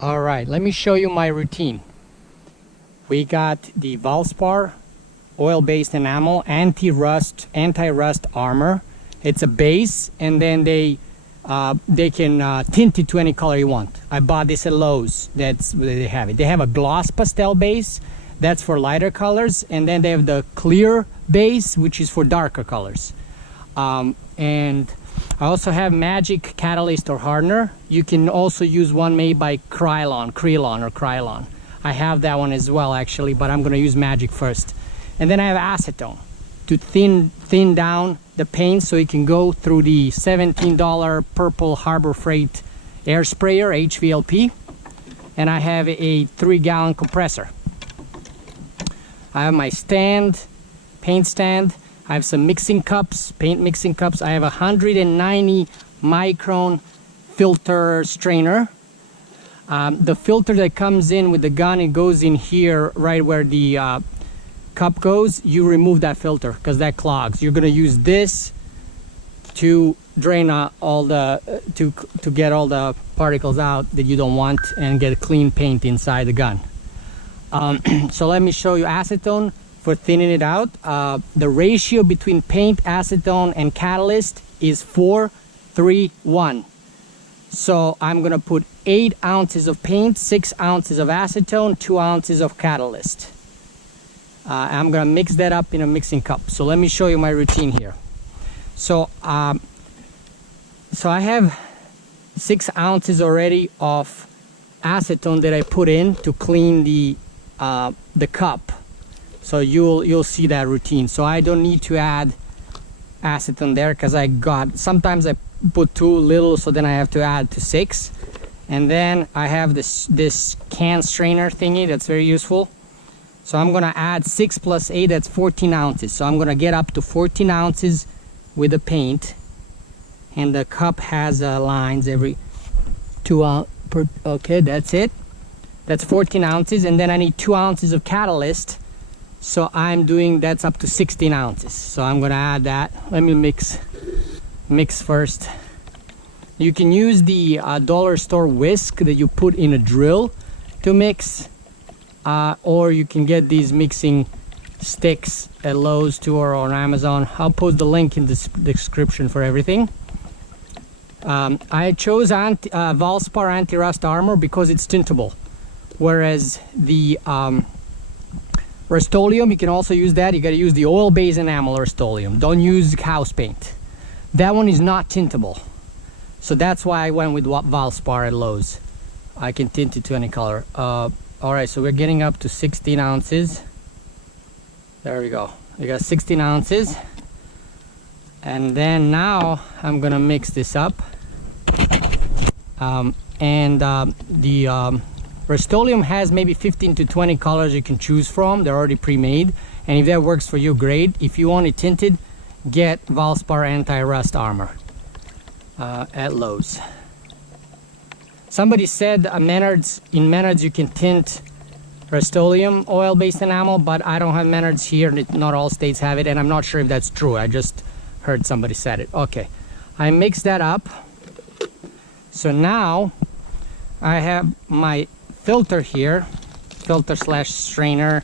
All right, let me show you my routine. We got the Valspar oil-based enamel anti-rust armor. It's a base, and then they can tint it to any color you want. I bought this at Lowe's. That's where they have it. They have a gloss pastel base, that's for lighter colors, and then they have the clear base, which is for darker colors. And I also have magic catalyst or hardener. You can also use one made by Krylon. I have that one as well actually, but I'm going to use magic first. And then I have acetone to thin down the paint so it can go through the $17 purple Harbor Freight air sprayer HVLP. And I have a 3-gallon compressor. I have my stand, paint stand. I have some mixing cups, paint mixing cups. I have a 190 micron filter strainer. The filter that comes in with the gun, it goes in here right where the cup goes. You remove that filter because that clogs. You're going to use this to drain all the to get all the particles out that you don't want and get a clean paint inside the gun. So let me show you acetone for thinning it out. The ratio between paint, acetone, and catalyst is 4:3:1. So I'm gonna put 8 ounces of paint, 6 ounces of acetone, 2 ounces of catalyst. I'm gonna mix that up in a mixing cup. So let me show you my routine here. So I have 6 ounces already of acetone that I put in to clean the cup. So you'll see that routine. So I don't need to add acetone there because sometimes I put too little, so then I have to add to 6. And then I have this can strainer thingy that's very useful. So I'm gonna add 6 plus 8, that's 14 ounces. So I'm gonna get up to 14 ounces with the paint. And the cup has lines every 2 ounces. Okay, that's it. That's 14 ounces. And then I need 2 ounces of catalyst. So that's up to 16 ounces. So I'm gonna add that. Let me mix first. You can use the dollar store whisk that you put in a drill to mix, or you can get these mixing sticks at Lowe's too, or on Amazon. I'll post the link in the description for everything. I chose Valspar Anti-Rust Armor because it's tintable, whereas the Rust-Oleum, you can also use that. You got to use the oil-based enamel Rust-Oleum. Don't use house paint. That one is not tintable. So that's why I went with Valspar at Lowe's. I can tint it to any color. Alright, so we're getting up to 16 ounces. There we go. We got 16 ounces. And then now I'm going to mix this up. The Rust-Oleum has maybe 15 to 20 colors you can choose from. They're already pre-made, and if that works for you, great. If you want it tinted, get Valspar Anti-Rust Armor at Lowe's. Somebody said in Menards you can tint Rust-Oleum oil-based enamel, but I don't have Menards here, and not all states have it, and I'm not sure if that's true. I just heard somebody said it. Okay, I mixed that up. So now I have my filter here, filter slash strainer,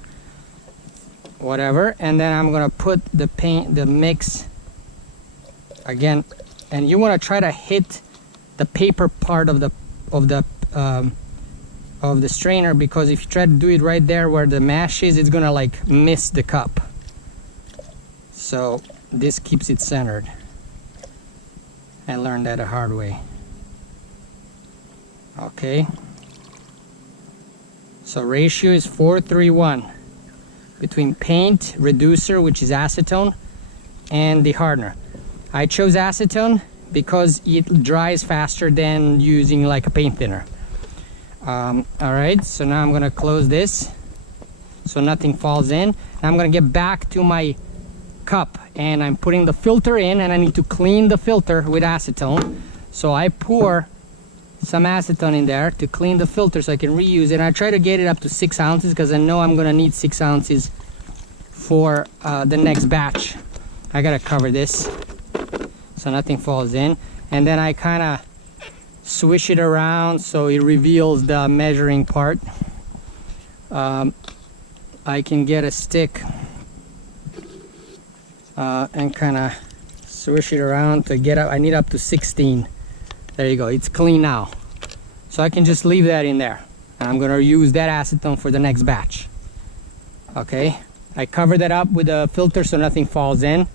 whatever, and then I'm gonna put the mix again, and you want to try to hit the paper part of the strainer, because if you try to do it right there where the mash is, it's gonna like miss the cup. So this keeps it centered. I learned that the hard way. Okay, so ratio is 4:3:1 between paint, reducer, which is acetone, and the hardener. I chose acetone because it dries faster than using like a paint thinner. Alright, so now I'm gonna close this so nothing falls in. And I'm gonna get back to my cup, and I'm putting the filter in, and I need to clean the filter with acetone. So I pour some acetone in there to clean the filter so I can reuse it. And I try to get it up to 6 ounces because I know I'm gonna need 6 ounces for the next batch. I gotta cover this so nothing falls in, and then I kind of swish it around so it reveals the measuring part. I can get a stick and kind of swish it around to get up. I need up to 16. There you go, it's clean now. So I can just leave that in there. And I'm gonna use that acetone for the next batch. Okay, I covered that up with a filter so nothing falls in.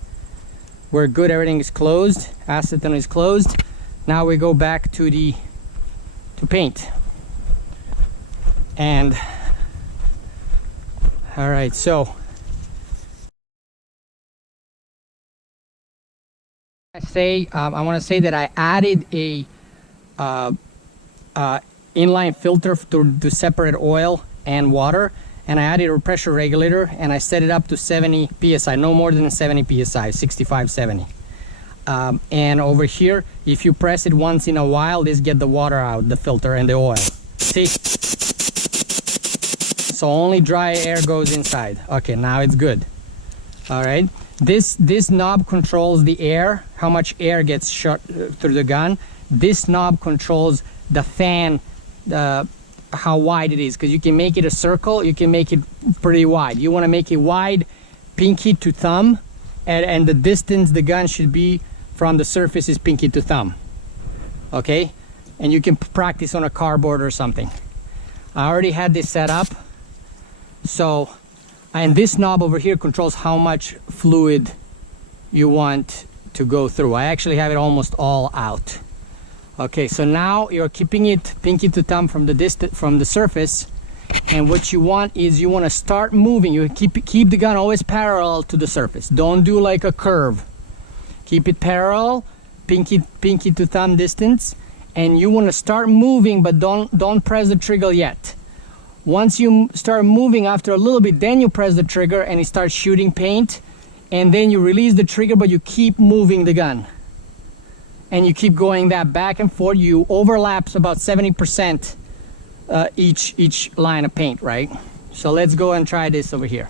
We're good, everything is closed. Acetone is closed. Now we go back to paint. And all right, so I want to say that I added a inline filter to separate oil and water, and I added a pressure regulator, and I set it up to 70 psi, no more than 70 psi, 65, 70. And over here, if you press it once in a while, this get the water out, the filter and the oil. See? So only dry air goes inside. Okay, now it's good. All right. This knob controls the air, how much air gets shot through the gun. This knob controls the fan, how wide it is, because you can make it a circle, you can make it pretty wide. You want to make it wide, pinky to thumb, and the distance the gun should be from the surface is pinky to thumb. Okay, and you can practice on a cardboard or something. I already had this set up. So, and this knob over here controls how much fluid you want to go through. I actually have it almost all out. Okay, so now you're keeping it pinky to thumb from the surface, and what you want is you want to start moving. You keep the gun always parallel to the surface. Don't do like a curve. Keep it parallel, pinky to thumb distance, and you want to start moving, but don't press the trigger yet. Once you start moving after a little bit, then you press the trigger and it starts shooting paint, and then you release the trigger, but you keep moving the gun. And you keep going that back and forth. You overlaps about 70% each line of paint, right? So let's go and try this over here.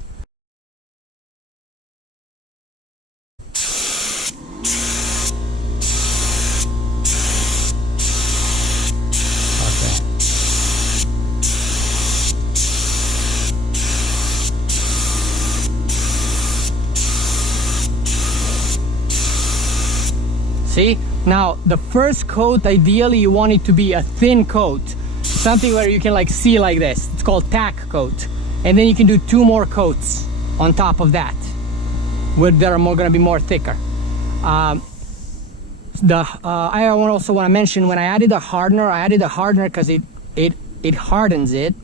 See? Now, the first coat, ideally you want it to be a thin coat. Something where you can like see like this. It's called tack coat. And then you can do 2 more coats on top of that, that are gonna be more thicker. I also want to mention, when I added a hardener because it hardens it,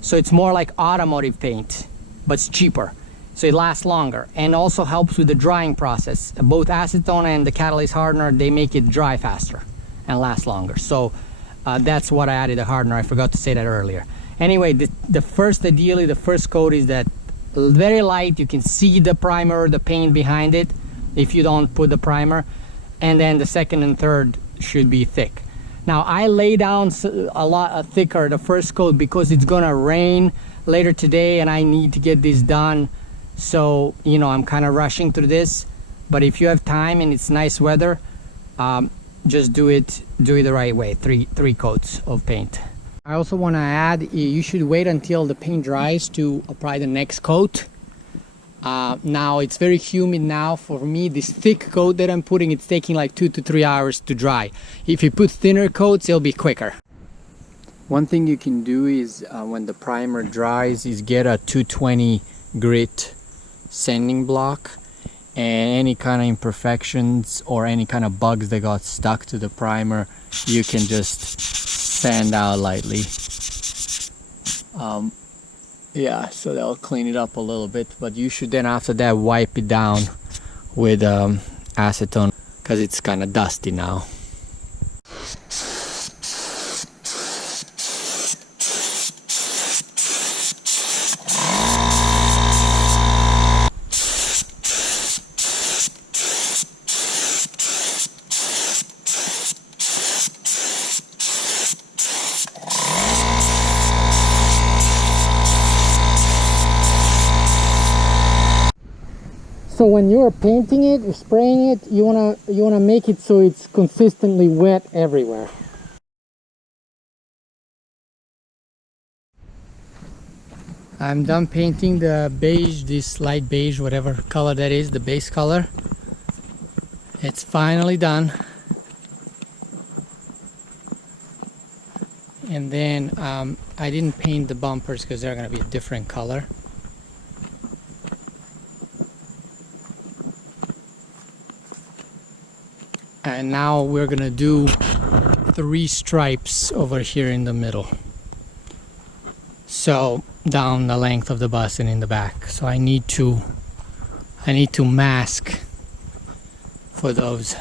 so it's more like automotive paint, but it's cheaper. So it lasts longer and also helps with the drying process. Both acetone and the catalyst hardener, they make it dry faster and last longer. So that's what I added a hardener. I forgot to say that earlier. Anyway, ideally the first coat is that very light. You can see the primer, the paint behind it if you don't put the primer. And then the second and third should be thick. Now I lay down a lot thicker the first coat because it's gonna rain later today and I need to get this done. So, you know, I'm kind of rushing through this, but if you have time and it's nice weather, just do it the right way. Three coats of paint. I also want to add, you should wait until the paint dries to apply the next coat. Now it's very humid now. For me, this thick coat that I'm putting, it's taking like 2 to 3 hours to dry. If you put thinner coats, it'll be quicker. One thing you can do is when the primer dries is get a 220 grit sanding block, and any kind of imperfections or any kind of bugs that got stuck to the primer, you can just sand out lightly. Yeah, so that'll clean it up a little bit, but you should then after that wipe it down with acetone because it's kind of dusty now. So when you're painting it, you're spraying it, you wanna make it so it's consistently wet everywhere. I'm done painting the beige, this light beige, whatever color that is, the base color. It's finally done. And then I didn't paint the bumpers because they're going to be a different color. And now we're going to do 3 stripes over here in the middle. So down the length of the bus and in the back. So I need to mask for those.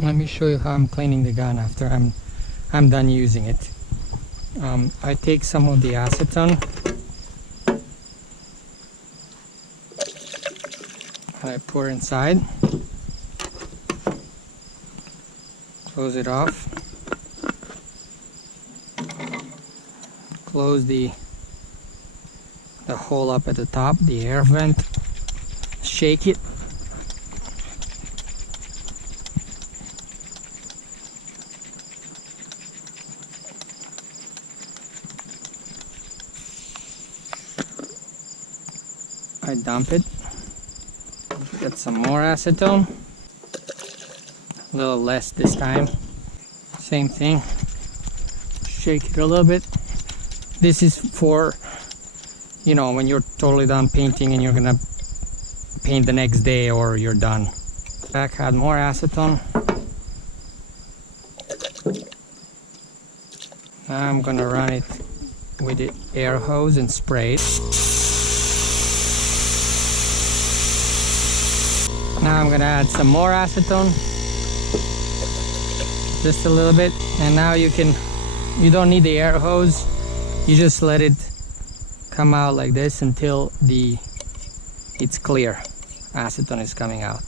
Let me show you how I'm cleaning the gun after I'm done using it. I take some of the acetone. I pour inside. Close it off. Close the hole up at the top, the air vent. Shake it. I dump it. Get some more acetone. A little less this time. Same thing. Shake it a little bit. This is for, you know, when you're totally done painting and you're gonna paint the next day or you're done. Back, add more acetone. Now I'm gonna run it with the air hose and spray it. Now I'm gonna add some more acetone, just a little bit, and now you don't need the air hose. You just let it come out like this until it's clear. Acetone is coming out,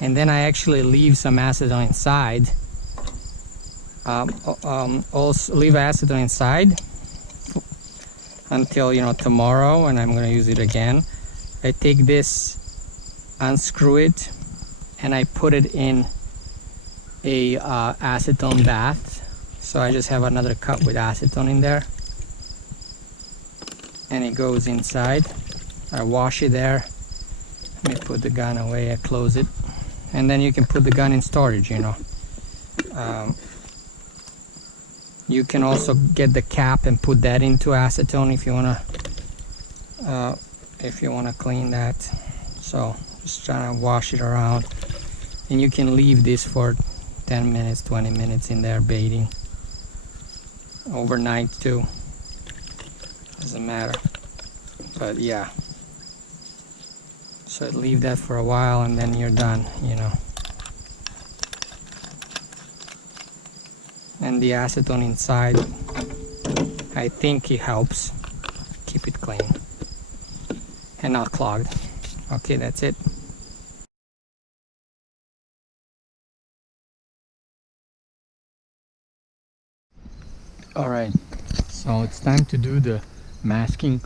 and then I actually leave some acetone inside. Also leave acetone inside until, you know, tomorrow, and I'm gonna use it again. I take this, unscrew it, and I put it in a acetone bath. So I just have another cup with acetone in there, and it goes inside. I wash it there. Let me put the gun away. I close it, and then you can put the gun in storage, you know. You can also get the cap and put that into acetone if you wanna clean that. So just trying to wash it around, and you can leave this for 10 minutes, 20 minutes in there baiting. Overnight too, doesn't matter. But yeah, so leave that for a while and then you're done, you know. And the acetone inside, I think it helps keep it clean and not clogged. Okay, that's it. Alright, so it's time to do the masking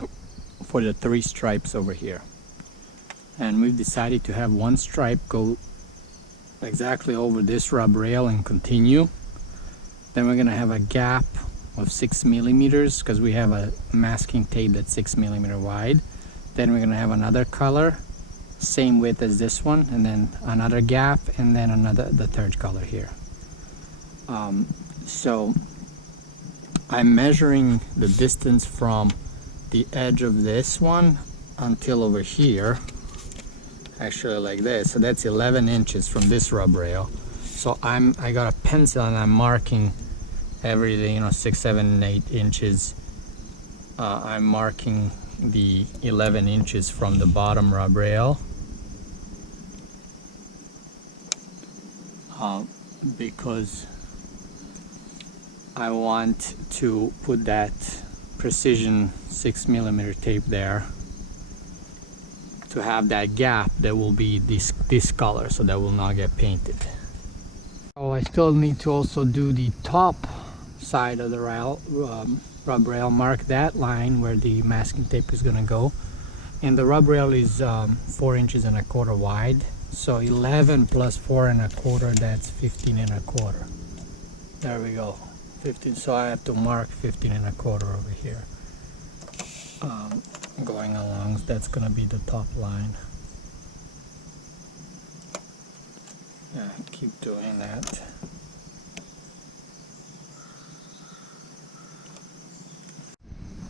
for the 3 stripes over here. And we've decided to have 1 stripe go exactly over this rub rail and continue. Then we're gonna have a gap of 6 millimeters because we have a masking tape that's 6 millimeter wide. Then we're gonna have another color, same width as this one, and then another gap, and then the 3rd color here. So I'm measuring the distance from the edge of this one until over here, actually like this. So that's 11 inches from this rub rail. So I got a pencil and I'm marking everything, you know, 6, 7, 8 inches. I'm marking the 11 inches from the bottom rub rail because I want to put that precision 6 millimeter tape there to have that gap that will be this color, so that will not get painted. Oh, I still need to also do the top side of the rail, rub rail, mark that line where the masking tape is going to go. And the rub rail is 4 inches and a quarter wide, so 11 plus 4 and a quarter, that's 15 and a quarter. There we go, 15, so I have to mark 15.25 over here. Going along, that's gonna be the top line. Yeah, keep doing that.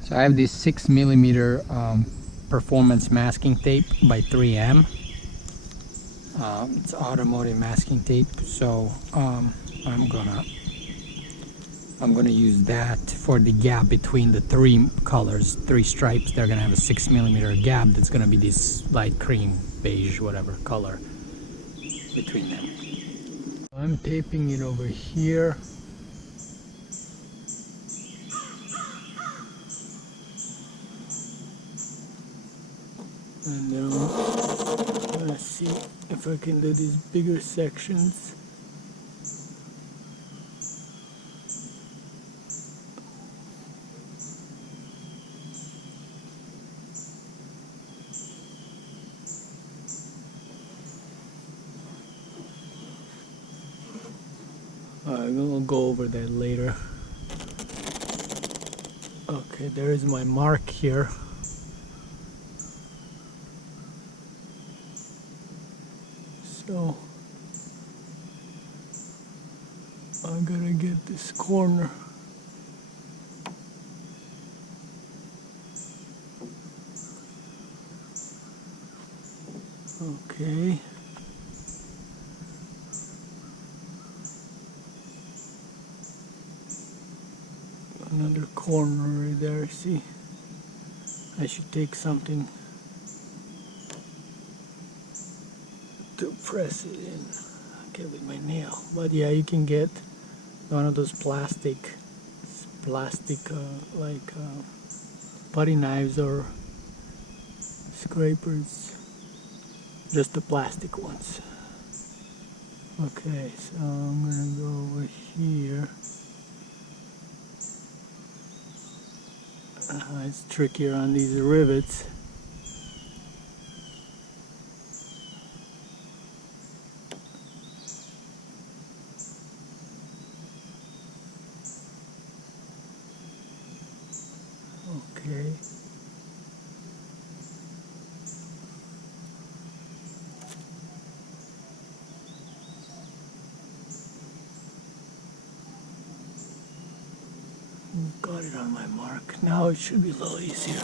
So I have this 6mm performance masking tape by 3M. It's automotive masking tape, so I'm gonna use that for the gap between the three colors, three stripes. They're gonna have a 6mm gap that's gonna be this light cream, beige, whatever color between them. I'm taping it over here. And then I'm gonna see if I can do these bigger sections. We'll go over that later. Okay, there is my mark here. So I'm gonna get this corner. Okay. Another corner right there, see? I should take something to press it in. Okay, with my nail. But yeah, you can get one of those plastic putty knives or scrapers. Just the plastic ones. Okay, so I'm gonna go over here. It's trickier on these rivets. Okay. Got it on my mark. Now it should be a little easier.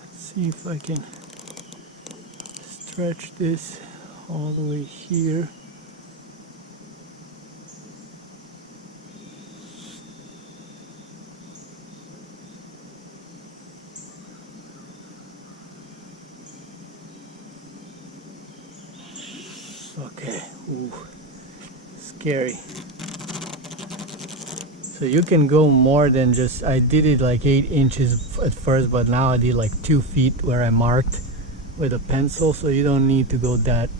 Let's see if I can stretch this all the way here. Okay. Ooh. Scary. So you can go more than just, I did it like 8 inches at first, but now I did like 2 feet where I marked with a pencil, so you don't need to go that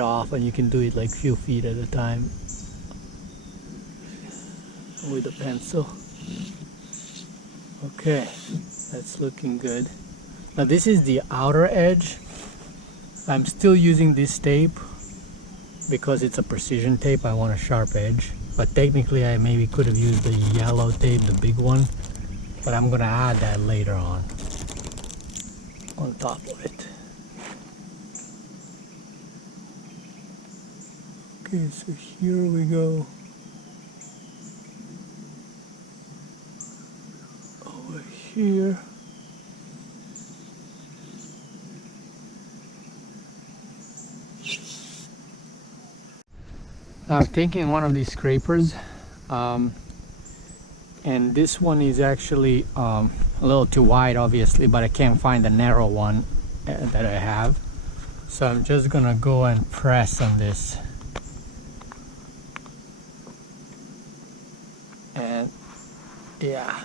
off, and you can do it like few feet at a time with a pencil. Okay, that's looking good. Now this is the outer edge. I'm still using this tape because it's a precision tape. I want a sharp edge, but technically I maybe could have used the yellow tape, the big one, but I'm gonna add that later on top of it. Okay, so here we go. Over here. I'm taking one of these scrapers, and this one is actually a little too wide, obviously, but I can't find the narrow one that I have. So I'm just gonna go and press on this, and yeah,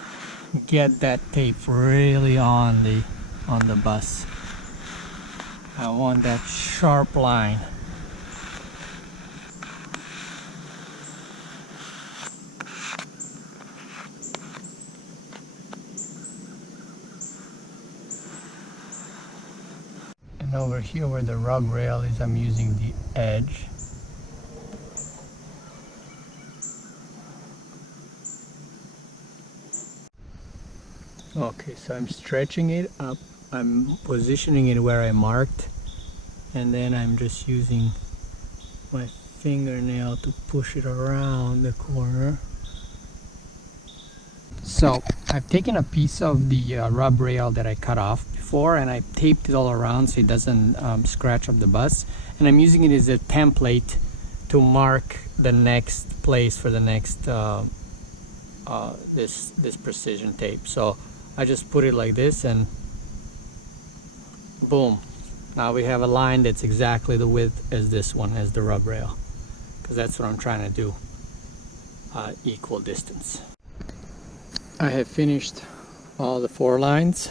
get that tape really on the bus. I want that sharp line. And over here where the rug rail is, I'm using the edge. Okay, so I'm stretching it up. I'm positioning it where I marked, and then I'm just using my fingernail to push it around the corner. So I've taken a piece of the rub rail that I cut off before, and I taped it all around so it doesn't scratch up the bus, and I'm using it as a template to mark the next place for the next this precision tape. So I just put it like this, and boom, now we have a line that's exactly the width as this one, as the rub rail, because that's what I'm trying to do, equal distance. I have finished all the 4 lines.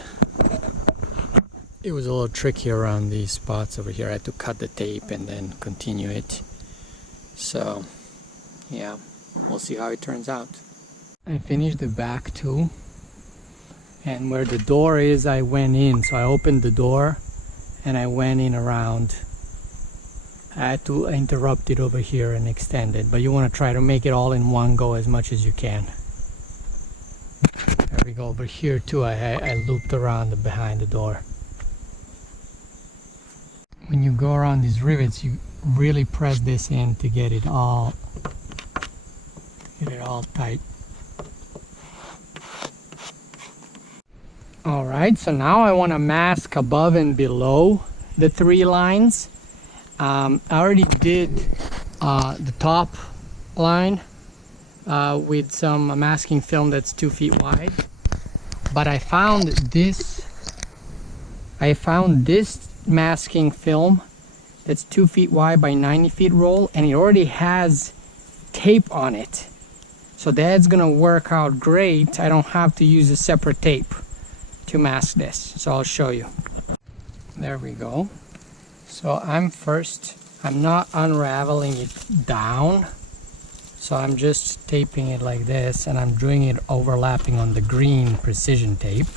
It was a little tricky around these spots over here. I had to cut the tape and then continue it. So yeah, we'll see how it turns out. I finished the back too, and where the door is I went in. So I opened the door and I went in around. I had to interrupt it over here and extend it, but you want to try to make it all in one go as much as you can. There we go. Over here too, I looped around behind the door. When you go around these rivets, you really press this in to get it all tight. Alright, so now I want to mask above and below the 3 lines. I already did the top line with some masking film that's 2 feet wide, but I found this masking film that's 2 feet wide by 90 feet roll, and it already has tape on it, so that's gonna work out great. I don't have to use a separate tape to mask this, so I'll show you. There we go. So I'm not unraveling it down, so I'm just taping it like this, and I'm doing it overlapping on the green precision tape.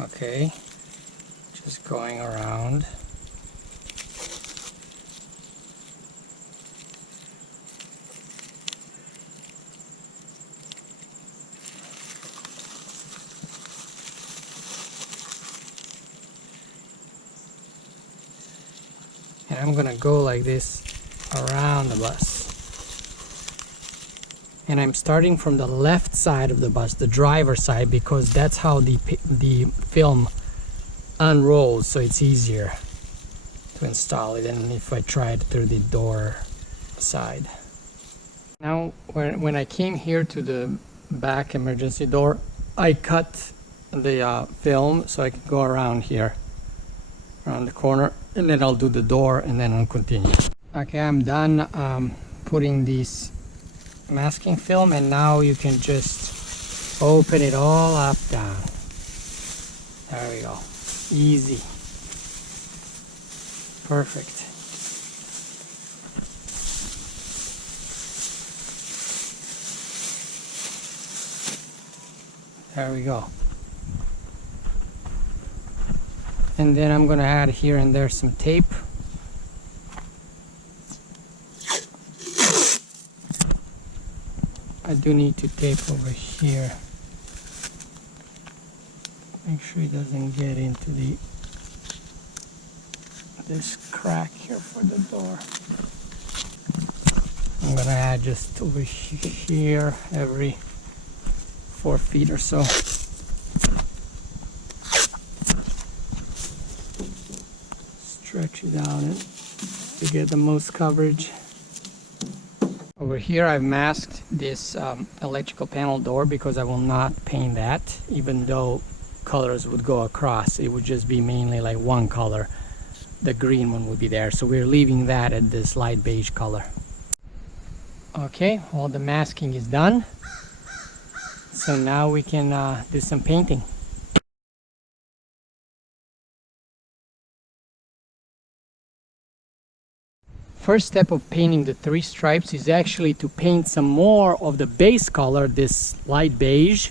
Okay, just going around. And I'm gonna go like this around the bus. And I'm starting from the left side of the bus, the driver's side, because that's how the film unrolls, so it's easier to install it than if I tried through the door side. Now when I came here to the back emergency door, I cut the film so I could go around here, around the corner, and then I'll do the door and then I'll continue. Okay, I'm done putting these masking film, and now you can just open it all up down. There we go. Easy. Perfect. There we go. And then I'm gonna add here and there some tape. I do need to tape over here. Make sure it doesn't get into this crack here for the door. I'm gonna add just over here every 4 feet or so. Stretch it out to get the most coverage. Over here I've masked this electrical panel door because I will not paint that, even though colors would go across. It would just be mainly like one color. The green one would be there, so we're leaving that at this light beige color. Okay, all the masking is done, so now we can do some painting. First step of painting the 3 stripes is actually to paint some more of the base color, this light beige.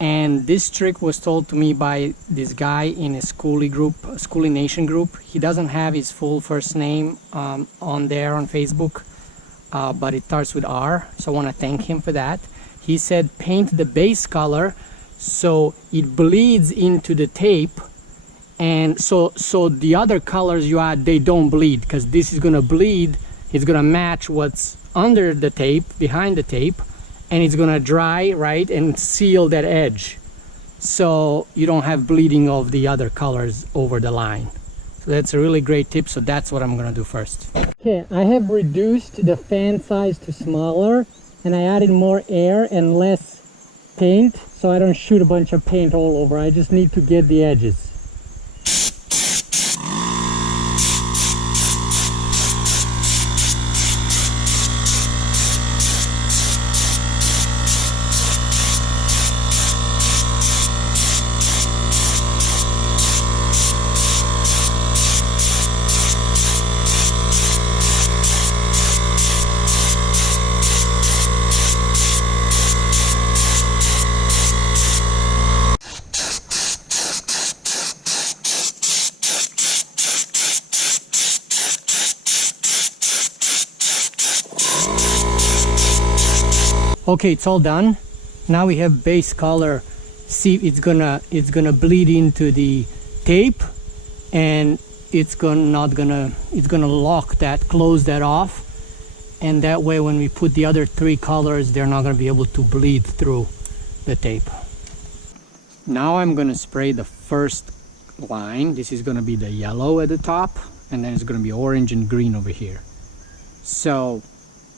And this trick was told to me by this guy in a Skoolie group, a Skoolie Nation group. He doesn't have his full first name on there on Facebook. but it starts with R, so I want to thank him for that. He said paint the base color so it bleeds into the tape, and so the other colors you add, they don't bleed, because this is going to bleed. It's going to match what's under the tape, behind the tape, and it's going to dry, right, and seal that edge, so you don't have bleeding of the other colors over the line. So that's a really great tip, so that's what I'm going to do first. Okay, I have reduced the fan size to smaller, and I added more air and less paint, so I don't shoot a bunch of paint all over. I just need to get the edges. Okay, it's all done. Now we have base color. See, it's gonna bleed into the tape, and it's gonna lock that, close that off, and that way when we put the other three colors, they're not gonna be able to bleed through the tape. Now I'm gonna spray the first line. This is gonna be the yellow at the top, and then it's gonna be orange and green over here. So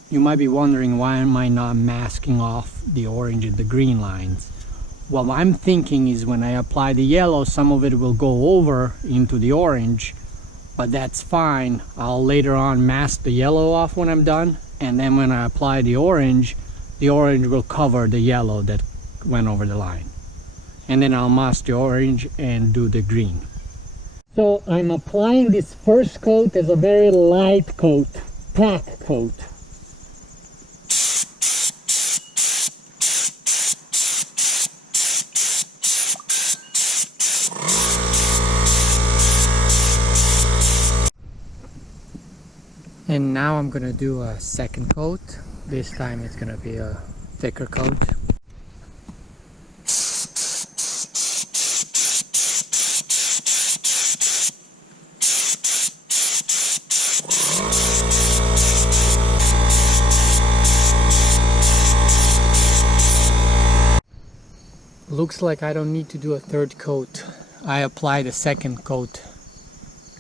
you might be wondering, why am I not masking off the orange and the green lines? Well, I'm thinking is when I apply the yellow, some of it will go over into the orange, but that's fine. I'll later on mask the yellow off when I'm done, and then when I apply the orange will cover the yellow that went over the line. And then I'll mask the orange and do the green. So I'm applying this first coat as a very light coat, pack coat. And now I'm gonna do a second coat. This time it's gonna be a thicker coat. Looks like I don't need to do a third coat. I applied a second coat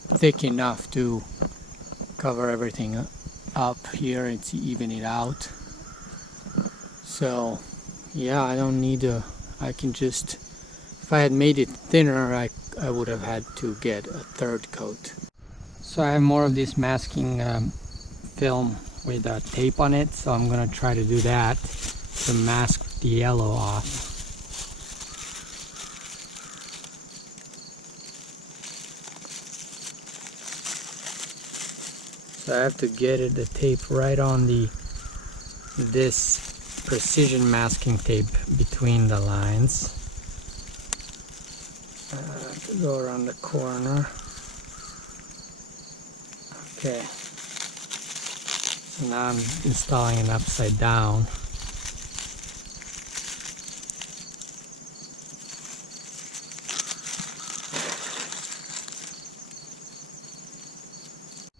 thick enough to cover everything up here and even it out. So yeah, I don't need I can just, if I had made it thinner, I would have had to get a third coat. So I have more of this masking film with tape on it, so I'm gonna try to do that to mask the yellow off. So I have to get the tape right on this precision masking tape between the lines. I have to go around the corner. Okay. So now I'm installing it upside down.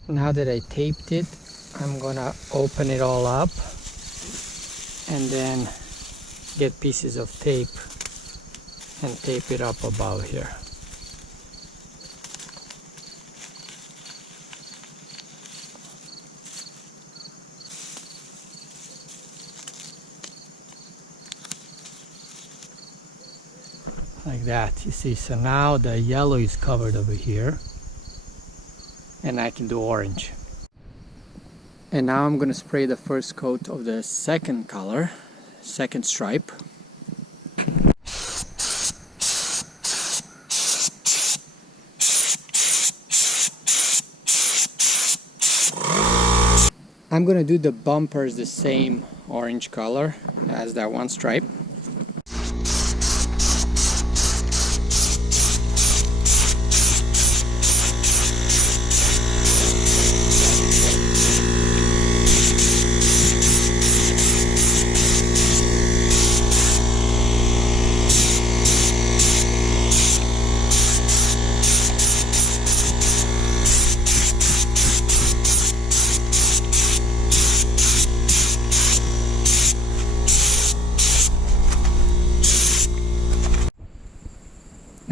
Now that I taped it, I'm gonna open it all up and then get pieces of tape and tape it up above here. Like that, you see. So now the yellow is covered over here, and I can do orange. And now I'm going to spray the first coat of the second color, second stripe. I'm going to do the bumpers the same orange color as that one stripe.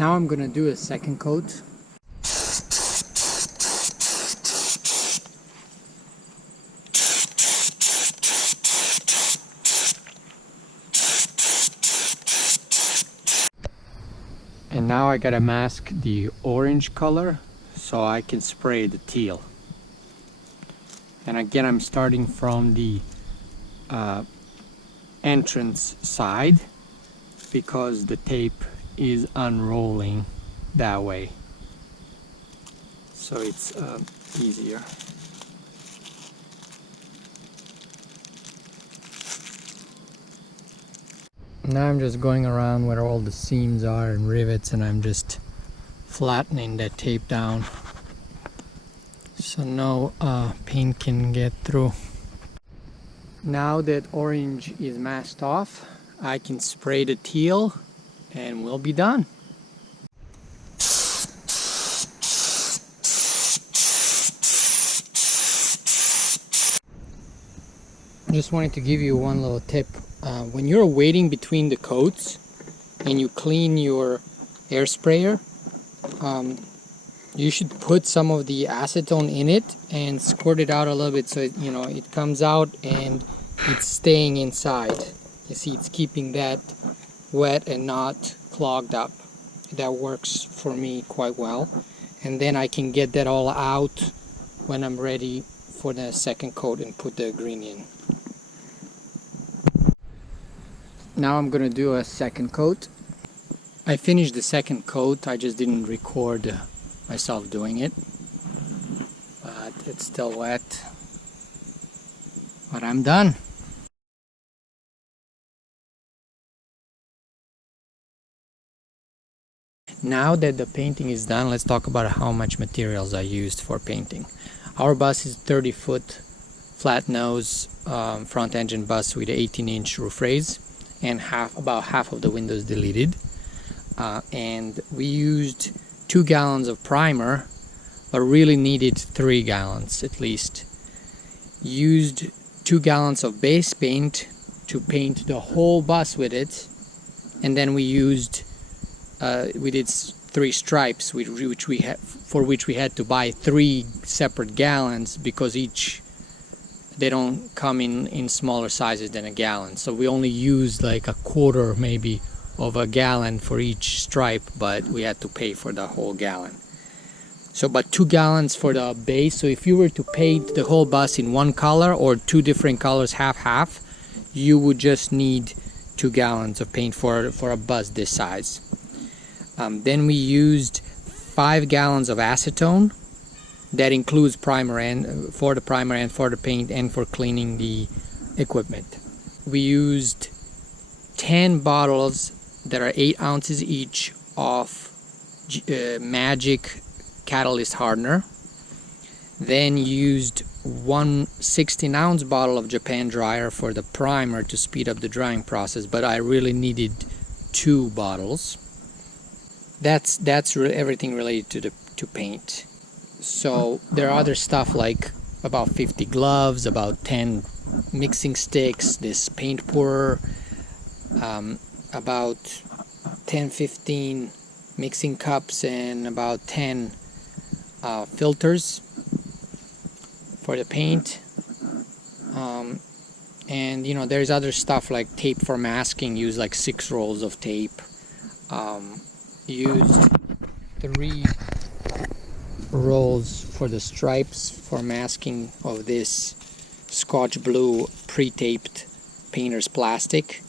Now I'm gonna do a second coat. And now I gotta mask the orange color so I can spray the teal. And again, I'm starting from the entrance side because the tape is unrolling that way, so it's easier. Now I'm just going around where all the seams are and rivets, and I'm just flattening that tape down so no paint can get through. Now that orange is masked off, I can spray the teal and we'll be done. Just wanted to give you one little tip. When you're waiting between the coats and you clean your air sprayer, you should put some of the acetone in it and squirt it out a little bit so it comes out and it's staying inside. You see, it's keeping that wet and not clogged up. That works for me quite well. And then I can get that all out when I'm ready for the second coat and put the green in. Now I'm gonna do a second coat. I finished the second coat, I just didn't record myself doing it. But it's still wet. But I'm done. Now that the painting is done, let's talk about how much materials I used for painting. Our bus is 30-foot flat nose front engine bus with an 18-inch roof raise and about half of the windows deleted. And we used 2 gallons of primer, but really needed 3 gallons at least. Used 2 gallons of base paint to paint the whole bus with it, and then we did 3 stripes for which we had to buy 3 separate gallons because they don't come in smaller sizes than a gallon, so we only used like a quarter maybe of a gallon for each stripe, but we had to pay for the whole gallon. So but 2 gallons for the base. So if you were to paint the whole bus in one color or 2 different colors, half, you would just need 2 gallons of paint for a bus this size. Then we used 5 gallons of acetone. That includes primer and for the primer and for the paint and for cleaning the equipment. We used 10 bottles that are 8 ounces each of Magic catalyst hardener. Then used 1 16-ounce bottle of Japan dryer for the primer to speed up the drying process, but I really needed 2 bottles. That's everything related to paint. So there are other stuff like about 50 gloves, about 10 mixing sticks, this paint pourer, about 10-15 mixing cups, and about 10 filters for the paint. And there's other stuff like tape for masking. Use like 6 rolls of tape. Used 3 rolls for the stripes for masking of this Scotch blue pre-taped painter's plastic.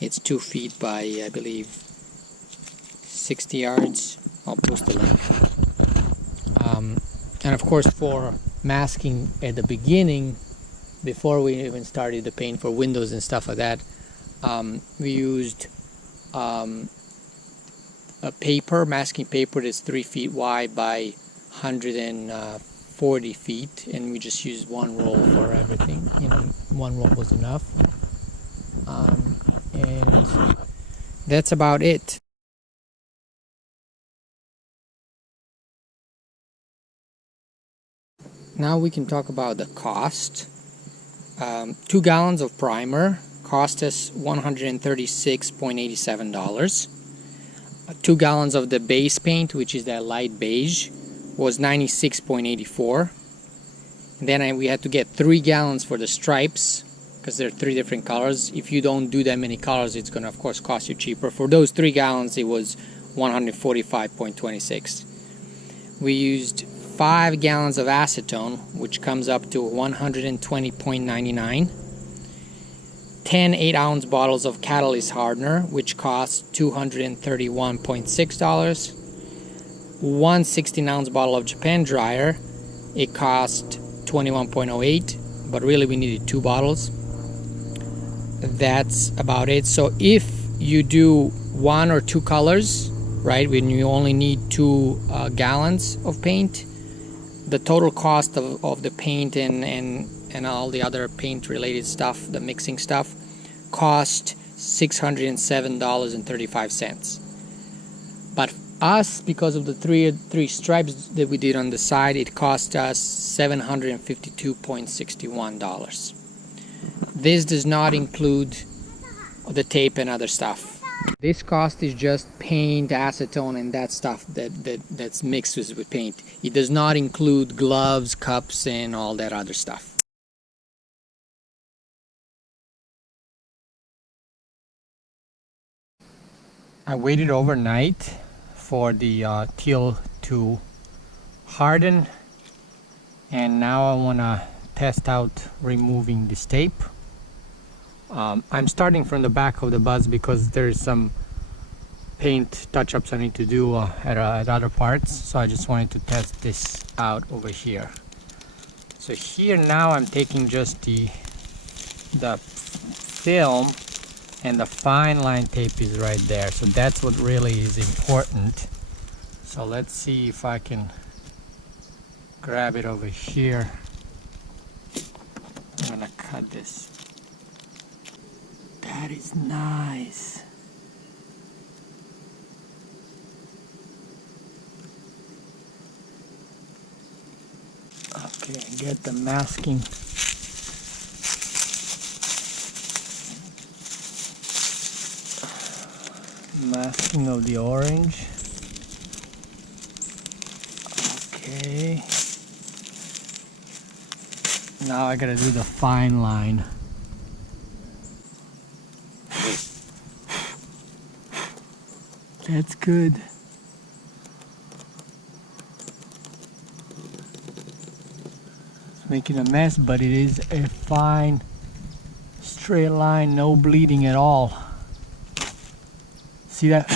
It's 2 feet by, I believe, 60 yards. I'll post a link. And of course, for masking at the beginning, before we even started the paint for windows and stuff like that, we used a paper, masking paper that's 3 feet wide by 140 feet, and we just used 1 roll for everything. 1 roll was enough. And that's about it. Now we can talk about the cost. 2 gallons of primer cost us $136.87. 2 gallons of the base paint, which is that light beige, was 96.84. Then we had to get 3 gallons for the stripes, because there are 3 different colors. If you don't do that many colors, it's going to of course cost you cheaper. For those 3 gallons it was 145.26. We used 5 gallons of acetone, which comes up to 120.99. 10 8-ounce bottles of catalyst hardener, which costs $231.6. 1 16-ounce bottle of Japan dryer, it cost $21.08, but really we needed 2 bottles. That's about it. So if you do 1 or 2 colors, right, when you only need 2 gallons of paint, the total cost of the paint and all the other paint related stuff, the mixing stuff, cost $607.35. But us, because of the three stripes that we did on the side, it cost us $752.61. This does not include the tape and other stuff. This cost is just paint, acetone, and that stuff that's mixed with paint. It does not include gloves, cups, and all that other stuff. I waited overnight for the teal to harden, and now I want to test out removing this tape. I'm starting from the back of the bus because there's some paint touch-ups I need to do at other parts, so I just wanted to test this out over here. So here now I'm taking just the film, and the fine line tape is right there, so that's what really is important. So let's see if I can grab it over here. I'm gonna cut this. That is nice. Okay, get the masking. Masking of the orange. Okay. Now I gotta do the fine line. That's good. It's making a mess, but it is a fine straight line, no bleeding at all. See that?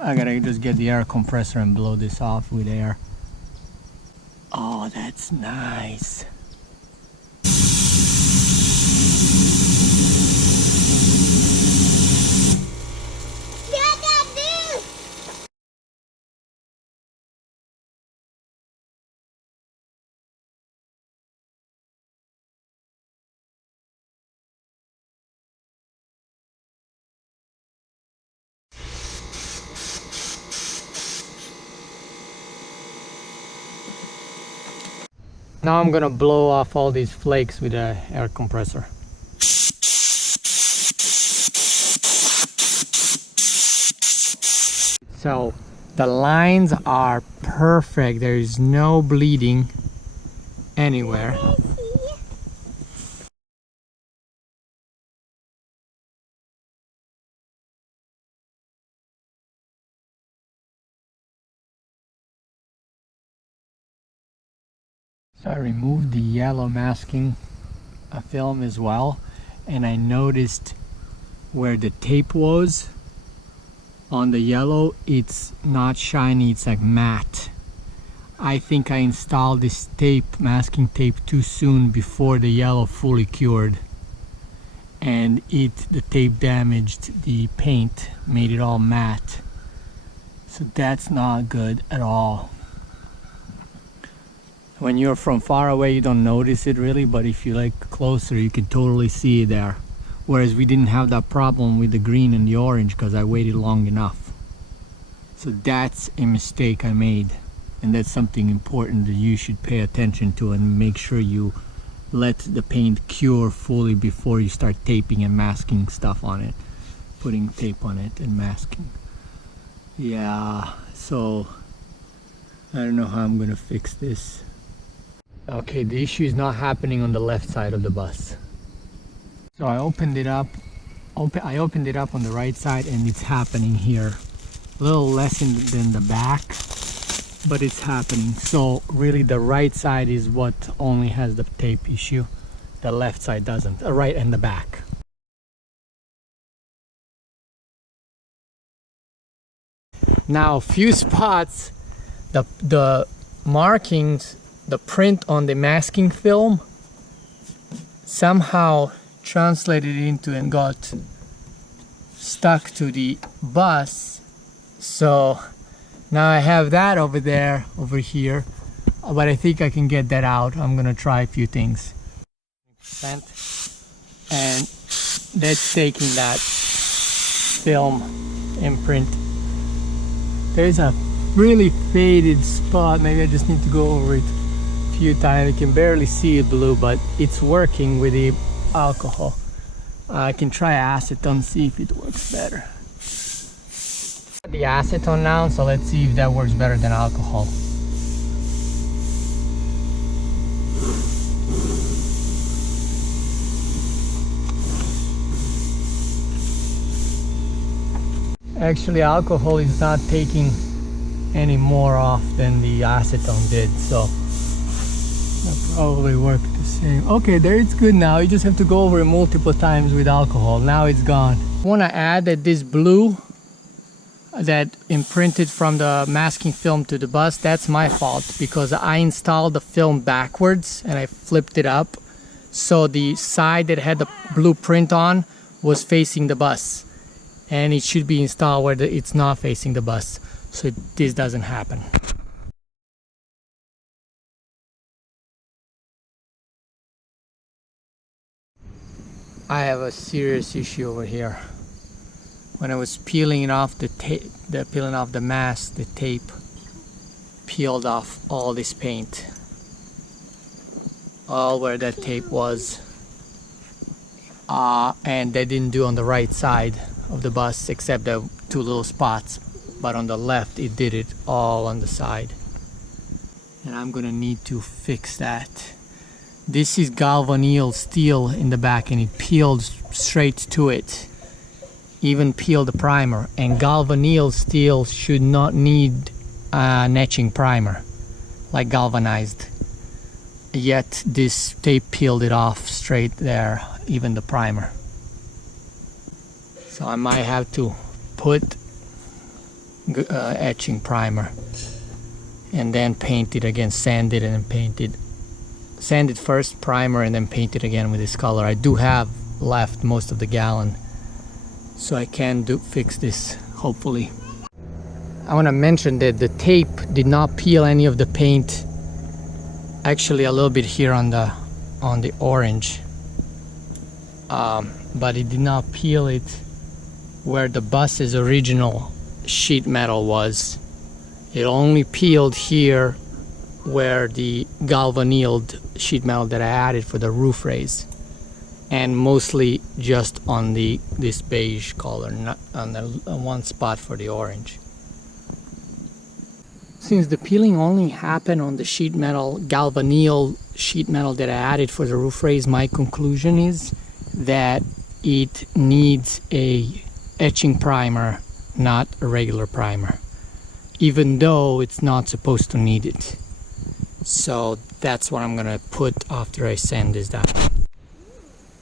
I gotta just get the air compressor and blow this off with air. Oh, that's nice. Now I'm gonna blow off all these flakes with the air compressor. So the lines are perfect. There is no bleeding anywhere. So I removed the yellow masking film as well, and I noticed where the tape was on the yellow, it's not shiny, it's like matte. I think I installed this tape, masking tape, too soon before the yellow fully cured, and the tape damaged the paint, made it all matte. So that's not good at all. When you're from far away you don't notice it really, but if you like closer you can totally see it there. Whereas we didn't have that problem with the green and the orange because I waited long enough. So that's a mistake I made, and that's something important that you should pay attention to and make sure you let the paint cure fully before you start taping and masking stuff on it, putting tape on it and masking. Yeah, so I don't know how I'm gonna fix this. Okay, the issue is not happening on the left side of the bus. So I opened it up. I opened it up on the right side, and it's happening here. A little less than the back, but it's happening. So really the right side is what only has the tape issue. The left side doesn't. The right and the back. Now a few spots, the markings, the print on the masking film somehow translated into and got stuck to the bus. So now I have that over here, but I think I can get that out. I'm gonna try a few things. And that's taking that film imprint. There's a really faded spot. Maybe I just need to go over it a few times. You can barely see it blue, but it's working with the alcohol. I can try acetone, see if it works better. The acetone now, so let's see if that works better than alcohol. Actually, alcohol is not taking any more off than the acetone did, so that probably worked the same. Okay, there it's good now. You just have to go over it multiple times with alcohol. Now it's gone. I want to add that this blue that imprinted from the masking film to the bus, that's my fault, because I installed the film backwards and I flipped it up, so the side that had the blue print on was facing the bus, and it should be installed where it's not facing the bus, so this doesn't happen. I have a serious issue over here. When I was peeling it off peeling off the mask, the tape peeled off all this paint, all where that tape was, and they didn't do on the right side of the bus except the two little spots, but on the left it did it all on the side, and I'm gonna need to fix that. This is galvanneal steel in the back, and it peeled straight to it, even peeled the primer, and galvanneal steel should not need an etching primer like galvanized, yet this tape peeled it off straight there, even the primer. So I might have to put etching primer and then paint it again, sand it and then paint it. Sand it first, primer, and then paint it again with this color. I do have left most of the gallon, so I can fix this, hopefully. I want to mention that the tape did not peel any of the paint. Actually, a little bit here on the orange, but it did not peel it where the bus's original sheet metal was. It only peeled here where the galvannealed sheet metal that I added for the roof raise, and mostly just on this beige color, not on the one spot for the orange. Since the peeling only happened on the sheet metal, galvanneal sheet metal that I added for the roof raise, my conclusion is that it needs a etching primer, not a regular primer, even though it's not supposed to need it. So that's what I'm gonna put after I sand this down.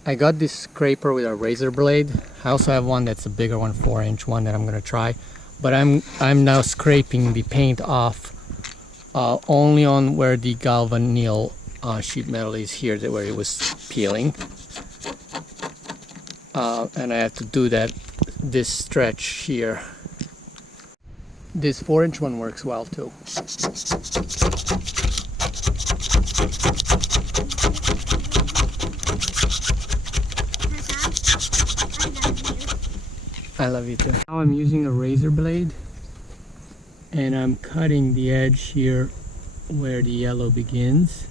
I got this scraper with a razor blade. I also have one that's a bigger one, 4-inch one, that I'm gonna try. But I'm now scraping the paint off only on where the galvanneal sheet metal is here, where it was peeling. And I have to do this stretch here. This 4-inch one works well too. I love you too. Now I'm using a razor blade, and I'm cutting the edge here where the yellow begins.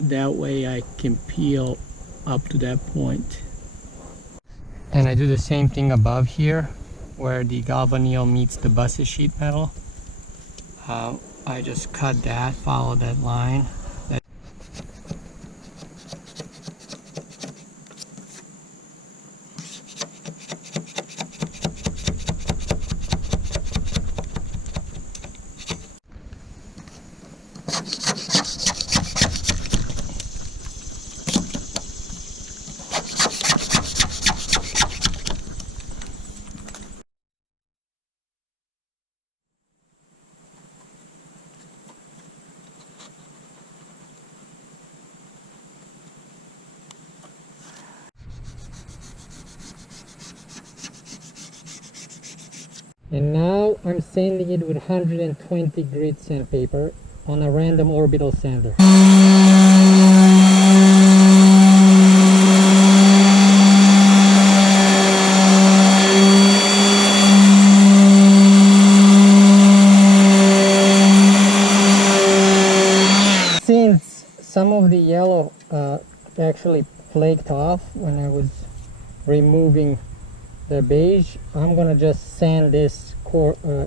that way I can peel up to that point. And I do the same thing above here where the galvanneal meets the buses sheet metal. I just cut that, follow that line. And now I'm sanding it with 120 grit sandpaper on a random orbital sander. Since some of the yellow actually flaked off when I was removing the beige, I'm gonna just sand this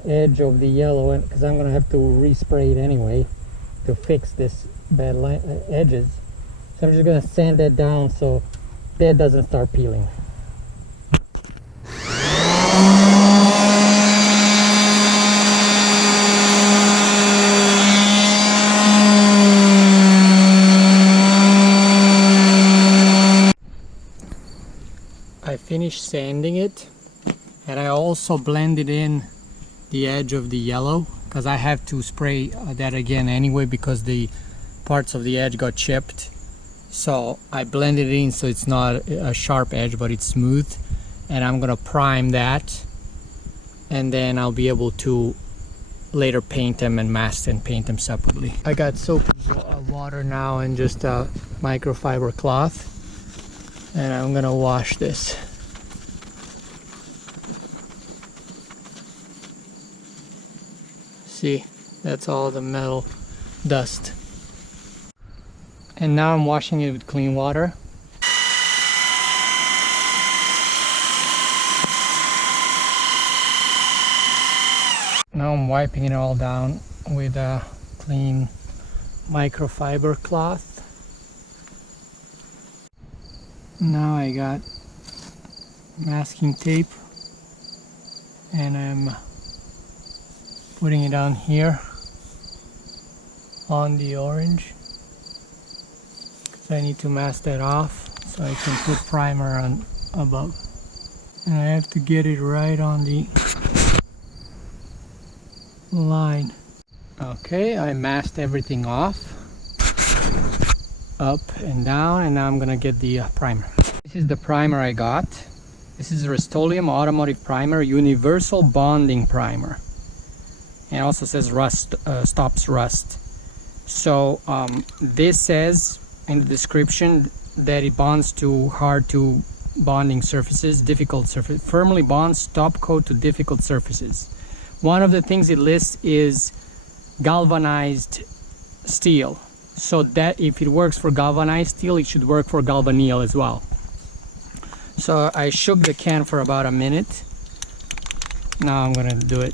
edge of the yellow, and because I'm gonna have to respray it anyway to fix this bad edges. So I'm just gonna sand that down so that doesn't start peeling. I finished sanding it, and I also blended in the edge of the yellow because I have to spray that again anyway because the parts of the edge got chipped. So I blended it in so it's not a sharp edge but it's smooth, and I'm gonna prime that, and then I'll be able to later paint them and mask and paint them separately. I got soap and water now and just a microfiber cloth, and I'm gonna wash this. See, that's all the metal dust. And now I'm washing it with clean water. Now I'm wiping it all down with a clean microfiber cloth. Now I got masking tape, and I'm putting it down here on the orange because I need to mask that off so I can put primer on above, and I have to get it right on the line. Okay, I masked everything off, up and down, and now I'm gonna get the primer. This is the primer I got. This is Rust-Oleum Automotive Primer, Universal Bonding Primer. And it also says rust, stops rust. So this says in the description that it bonds to hard to bonding surfaces, difficult surface, firmly bonds top coat to difficult surfaces. One of the things it lists is galvanized steel. So that if it works for galvanized steel, it should work for galvanneal as well. So I shook the can for about a minute. Now I'm gonna do it.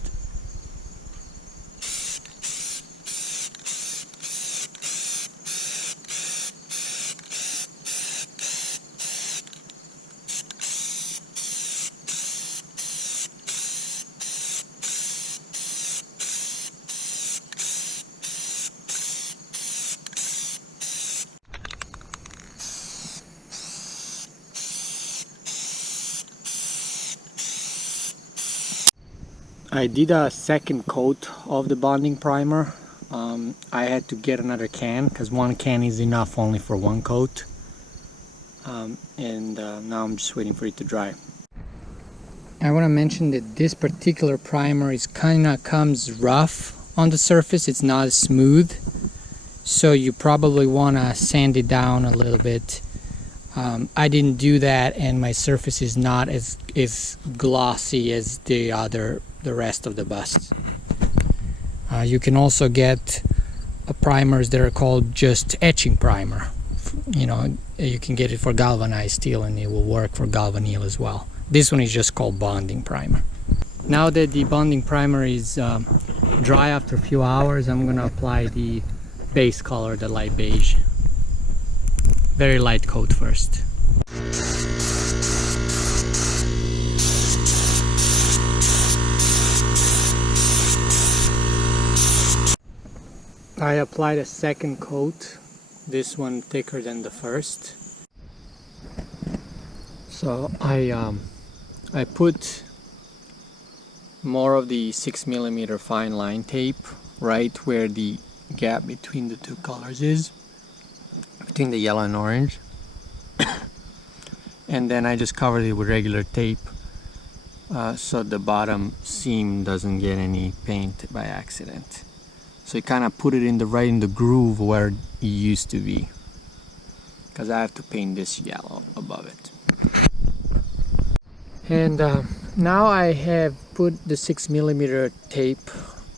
I did a second coat of the bonding primer. I had to get another can because one can is enough only for one coat. Now I'm just waiting for it to dry. I want to mention that this particular primer is kinda comes rough on the surface. It's not smooth, so you probably want to sand it down a little bit. I didn't do that, and my surface is not as glossy as the rest of the bust. You can also get primers that are called just etching primer. You know, you can get it for galvanized steel and it will work for galvanneal as well. This one is just called bonding primer. Now that the bonding primer is dry after a few hours, I'm gonna apply the base color, the light beige. Very light coat first. I applied a second coat, this one thicker than the first. So I put more of the 6mm fine line tape right where the gap between the two colors is, between the yellow and orange. And then I just covered it with regular tape so the bottom seam doesn't get any paint by accident. So you kind of put it in right in the groove where it used to be, because I have to paint this yellow above it. And now I have put the 6mm tape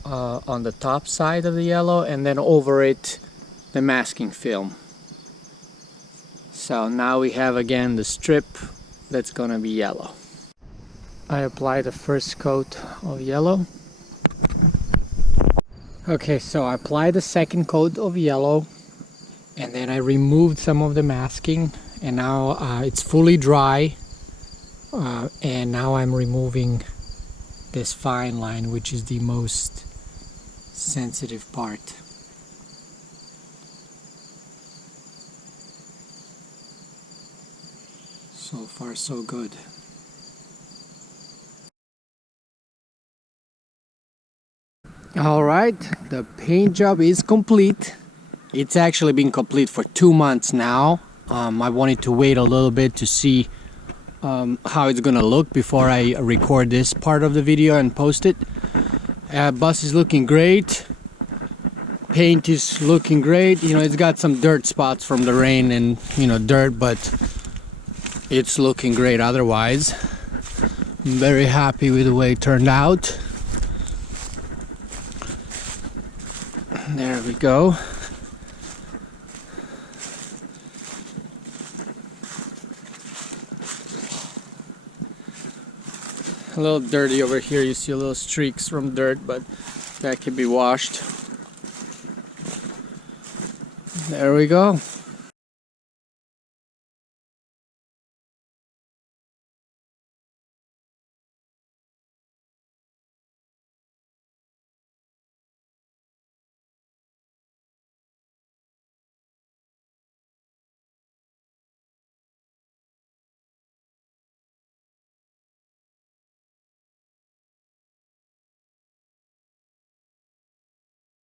on the top side of the yellow, and then over it the masking film. So now we have again the strip that's gonna be yellow. I apply the first coat of yellow. Okay, so I applied the second coat of yellow, and then I removed some of the masking, and now it's fully dry, and now I'm removing this fine line, which is the most sensitive part. So far so good. Alright, the paint job is complete. It's actually been complete for 2 months now. I wanted to wait a little bit to see how it's gonna look before I record this part of the video and post it. Bus is looking great. Paint is looking great. You know, it's got some dirt spots from the rain and, you know, dirt, but it's looking great otherwise. I'm very happy with the way it turned out. There we go. A little dirty over here, you see a little streaks from dirt, but that can be washed. There we go.